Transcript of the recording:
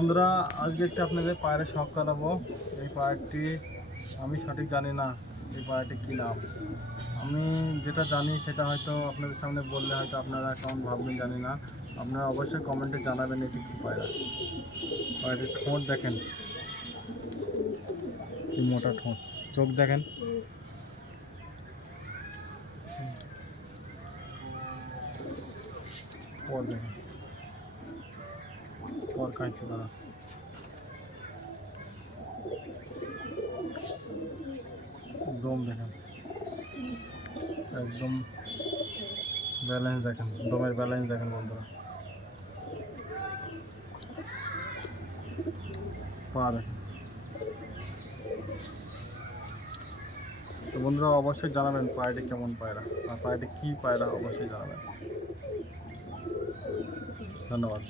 বন্ধুরা, আজকে একটু আপনাদের পায়রা শখ করাবো। এই পায়রাটি আমি সঠিক জানি না এই পায়রাটি কী নাম। আমি যেটা জানি সেটা হয়তো আপনাদের সামনে বললে হয়তো আপনারা কেমন ভাববেন জানি না। আপনারা অবশ্যই কমেন্টে জানাবেন এটি কী পায়রা। পায়রাটির ঠোঁট দেখেন, কি মোটা ঠোঁট, চোখ দেখেন। পর দেখেন, পর কাঁচছে তারা। দম দেখেন, একদম ব্যালেন্স দেখেন, দমের ব্যালেন্স দেখেন বন্ধুরা। পা দেখেন। তো বন্ধুরা অবশ্যই জানাবেন পায়রাটি কেমন পায়রা আর পায়রাটি কী পায়রা, অবশ্যই জানাবেন। ধন্যবাদ।